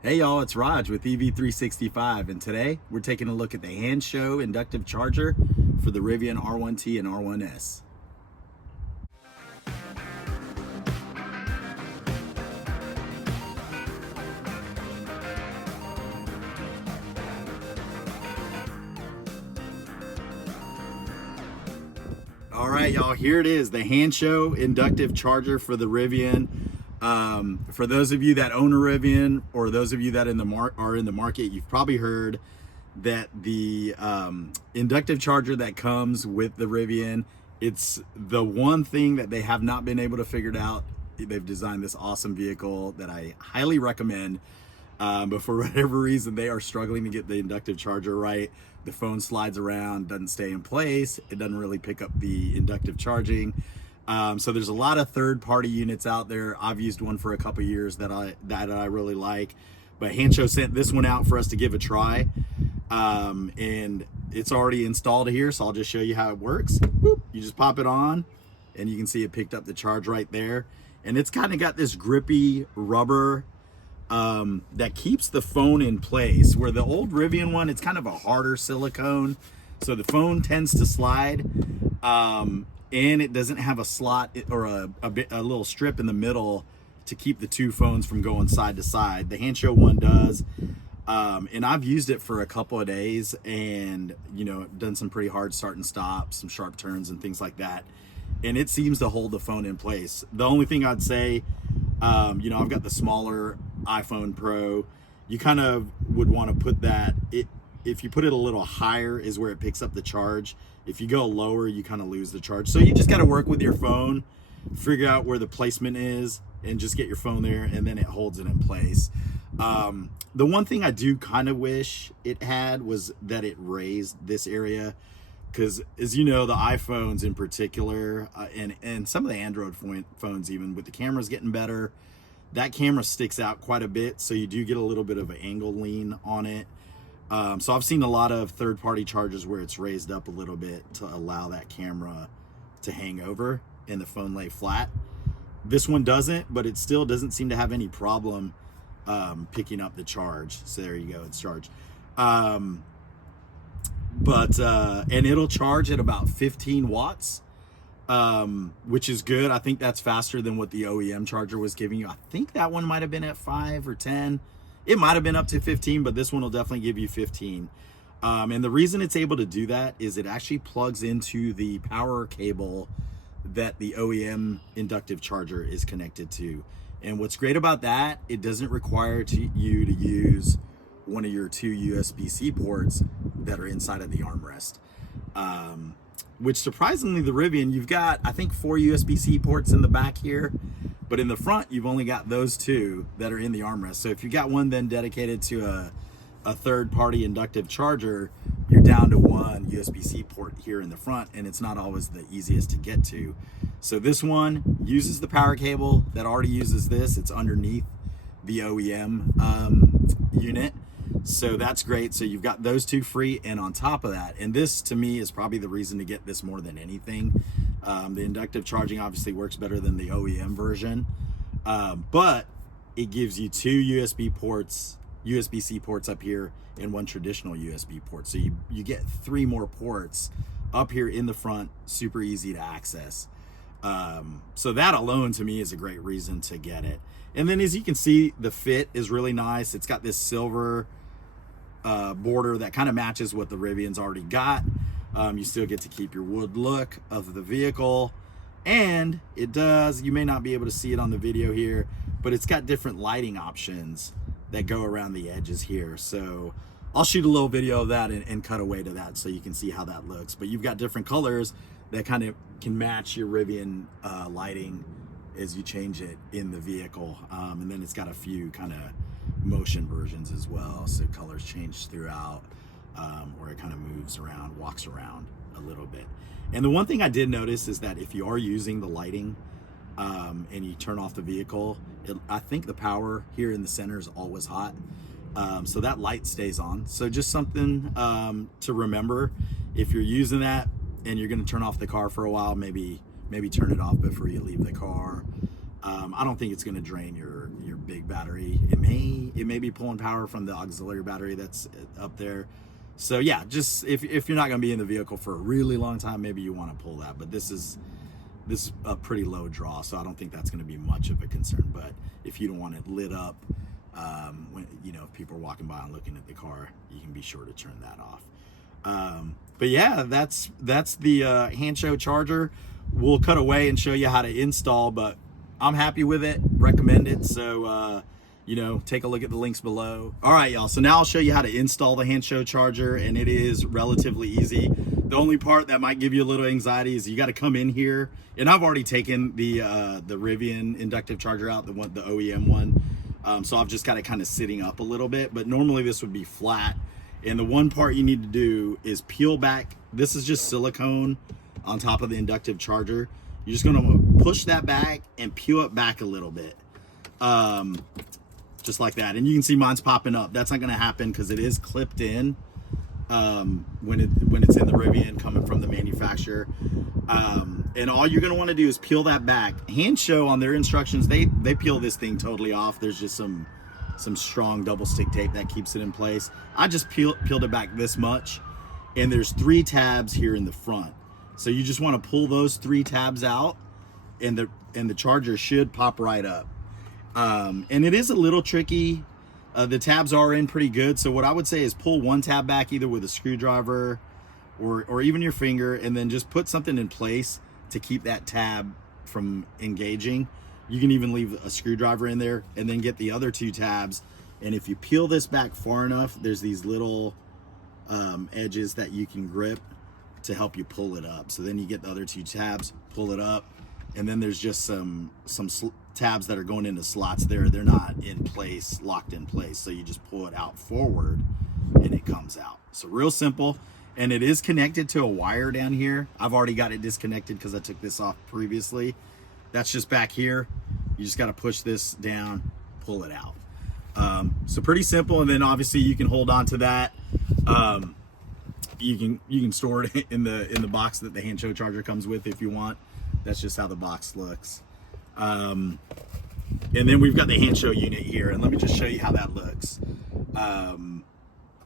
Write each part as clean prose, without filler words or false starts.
Hey y'all, it's Raj with EV365, and today we're taking a look at the HANSSHOW inductive charger for the Rivian R1T and R1S. All right, y'all, here it is, the HANSSHOW inductive charger for the Rivian. For those of you that own a Rivian, or those of you that are in the market, you've probably heard that the inductive charger that comes with the Rivian, it's the one thing that they have not been able to figure it out. They've designed this awesome vehicle that I highly recommend, but for whatever reason, they are struggling to get the inductive charger right. The phone slides around, doesn't stay in place. It doesn't really pick up the inductive charging. So there's a lot of third-party units out there. I've used one for a couple years that I really like, but HANSSHOW sent this one out for us to give a try, and it's already installed here. So I'll just show you how it works. Boop. You just pop it on, and you can see it picked up the charge right there. And it's kind of got this grippy rubber that keeps the phone in place. Where the old Rivian one, it's kind of a harder silicone, so the phone tends to slide. And it doesn't have a slot or a little strip in the middle to keep the two phones from going side to side. The HANSSHOW one does, and I've used it for a couple of days, and done some pretty hard start and stop, some sharp turns and things like that, and it seems to hold the phone in place. The only thing I'd say, I've got the smaller iPhone Pro. You kind of would want to put that, if you put it a little higher is where it picks up the charge. If you go lower, you kind of lose the charge. So you just got to work with your phone, figure out where the placement is, and just get your phone there, and then it holds it in place. The one thing I do kind of wish it had was that it raised this area, because as you know, the iPhones in particular, and some of the Android phones, even with the cameras getting better, that camera sticks out quite a bit, so you do get a little bit of an angle lean on it. So I've seen a lot of third-party chargers where it's raised up a little bit to allow that camera to hang over and the phone lay flat. This one doesn't, but it still doesn't seem to have any problem picking up the charge. So there you go, it's charged. And it'll charge at about 15 watts, which is good. I think that's faster than what the OEM charger was giving you. I think that one might have been at 5 or 10. It might have been up to 15, but this one will definitely give you 15. And the reason it's able to do that is it actually plugs into the power cable that the OEM inductive charger is connected to. And what's great about that, it doesn't require you to use one of your two USB-C ports that are inside of the armrest. Which surprisingly, the Rivian, you've got, I think, 4 USB-C ports in the back here. But in the front, you've only got those 2 that are in the armrest. So if you got one then dedicated to a third-party inductive charger, you're down to 1 USB-C port here in the front, and it's not always the easiest to get to. So this one uses the power cable that already uses this. It's underneath the OEM unit. So that's great. So you've got those 2 free, and on top of that, and this to me is probably the reason to get this more than anything. The inductive charging obviously works better than the OEM version, but it gives you 2 USB-C ports up here and 1 traditional USB port. So you get 3 more ports up here in the front, super easy to access. So that alone to me is a great reason to get it. And then as you can see, the fit is really nice. It's got this silver border that kind of matches what the Rivian's already got. You still get to keep your wood look of the vehicle, and it does, you may not be able to see it on the video here, but it's got different lighting options that go around the edges here. So I'll shoot a little video of that and cut away to that so you can see how that looks. But you've got different colors that kind of can match your Rivian lighting as you change it in the vehicle. And then it's got a few kind of motion versions as well, so colors change throughout, or it kind of moves around, walks around a little bit. And the one thing I did notice is that if you are using the lighting and you turn off the vehicle, I think the power here in the center is always hot, so that light stays on. So just something to remember if you're using that and you're going to turn off the car for a while, maybe turn it off before you leave the car. I don't think it's going to drain your big battery. It may be pulling power from the auxiliary battery that's up there. So yeah, just if you're not going to be in the vehicle for a really long time, maybe you want to pull that. But this is a pretty low draw, so I don't think that's going to be much of a concern. But if you don't want it lit up, when if people are walking by and looking at the car, you can be sure to turn that off. But yeah, that's the HANSSHOW charger. We'll cut away and show you how to install, but I'm happy with it, recommend it. So take a look at the links below. All right, y'all, so now I'll show you how to install the HANSSHOW charger, and it is relatively easy. The only part that might give you a little anxiety is you got to come in here, and I've already taken the Rivian inductive charger out, the OEM one. So I've just got it kind of sitting up a little bit, but normally this would be flat. And the one part you need to do is peel back. This is just silicone on top of the inductive charger. You're just gonna push that back and peel it back a little bit. Just like that. And you can see mine's popping up. That's not gonna happen because it is clipped in when it's in the Rivian coming from the manufacturer. And all you're gonna wanna do is peel that back. HANSSHOW on their instructions, they peel this thing totally off. There's just some strong double stick tape that keeps it in place. I just peeled it back this much, and there's 3 tabs here in the front. So you just want to pull those 3 tabs out, and the charger should pop right up. And it is a little tricky. The tabs are in pretty good. So what I would say is pull one tab back either with a screwdriver or even your finger, and then just put something in place to keep that tab from engaging. You can even leave a screwdriver in there and then get the other 2 tabs. And if you peel this back far enough, there's these little edges that you can grip to help you pull it up. So then you get the other 2 tabs, pull it up, and then there's just some tabs that are going into slots there. They're not in place, locked in place. So you just pull it out forward and it comes out. So real simple. And it is connected to a wire down here. I've already got it disconnected because I took this off previously. That's just back here. You just got to push this down, pull it out. So pretty simple. And then obviously you can hold on to that. You can store it in the box that the HANSSHOW charger comes with if you want. That's just how the box looks. And then we've got the HANSSHOW unit here, and let me just show you how that looks.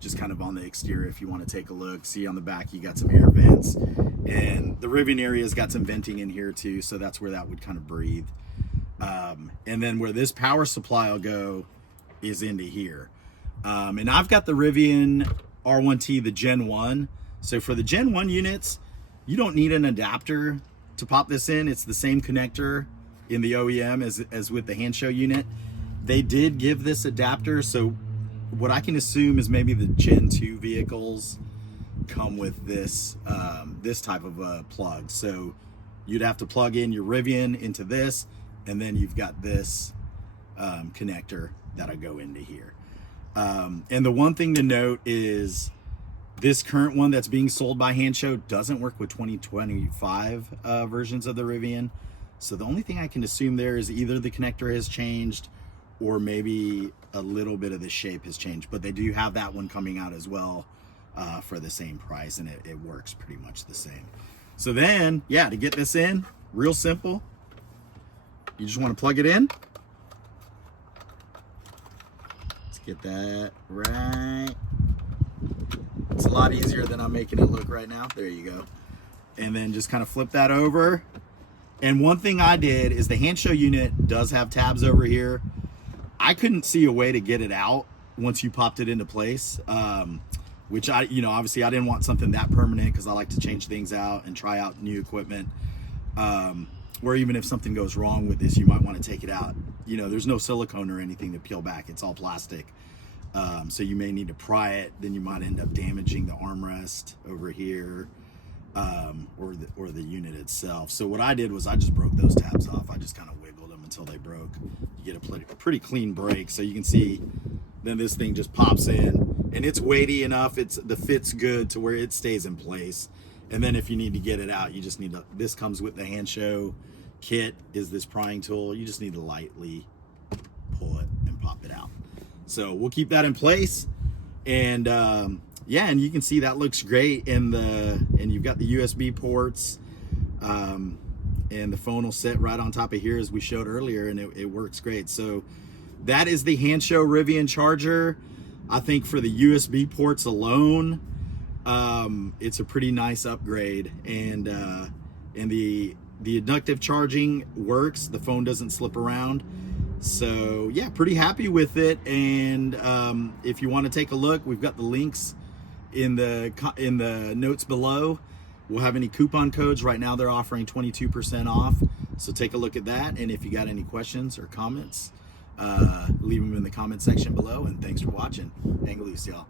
Just kind of on the exterior if you want to take a look. See on the back you got some air vents, and the Rivian area's got some venting in here too, so that's where that would kind of breathe. And then where this power supply will go is into here. And I've got the Rivian R1T, the Gen 1. So for the Gen 1 units, you don't need an adapter to pop this in. It's the same connector in the OEM as with the HANSSHOW unit. They did give this adapter, so what I can assume is maybe the Gen 2 vehicles come with this this type of a plug. So you'd have to plug in your Rivian into this, and then you've got this connector that'll go into here. And the one thing to note is this current one that's being sold by HANSSHOW doesn't work with 2025 versions of the Rivian. So the only thing I can assume there is either the connector has changed or maybe a little bit of the shape has changed, but they do have that one coming out as well for the same price, and it works pretty much the same. So then, yeah, to get this in, real simple. You just want to plug it in. Let's get that right. It's a lot easier than I'm making it look right now. There you go. And then just kind of flip that over. And one thing I did is the HANSSHOW unit does have tabs over here. I couldn't see a way to get it out once you popped it into place, which obviously I didn't want something that permanent because I like to change things out and try out new equipment. Or even if something goes wrong with this, you might want to take it out. There's no silicone or anything to peel back. It's all plastic. So you may need to pry it. Then you might end up damaging the armrest over here, or the unit itself. So what I did was I just broke those tabs off. I just kind of wiggled them until they broke. You get a pretty clean break. So you can see then this thing just pops in, and it's weighty enough. The fit's good to where it stays in place. And then if you need to get it out, you just need to, this comes with the HANSSHOW kit, is this prying tool. You just need to lightly pull it and pop it out. So we'll keep that in place. And yeah, and you can see that looks great. And you've got the USB ports, and the phone will sit right on top of here as we showed earlier, and it works great. So that is the HANSSHOW Rivian charger. I think for the USB ports alone, it's a pretty nice upgrade, and the inductive charging works. The phone doesn't slip around. So yeah, pretty happy with it. And if you want to take a look, we've got the links in the notes below. We'll have any coupon codes. Right now they're offering 22% off. So take a look at that. And if you got any questions or comments, leave them in the comment section below. And thanks for watching. Hang loose, y'all.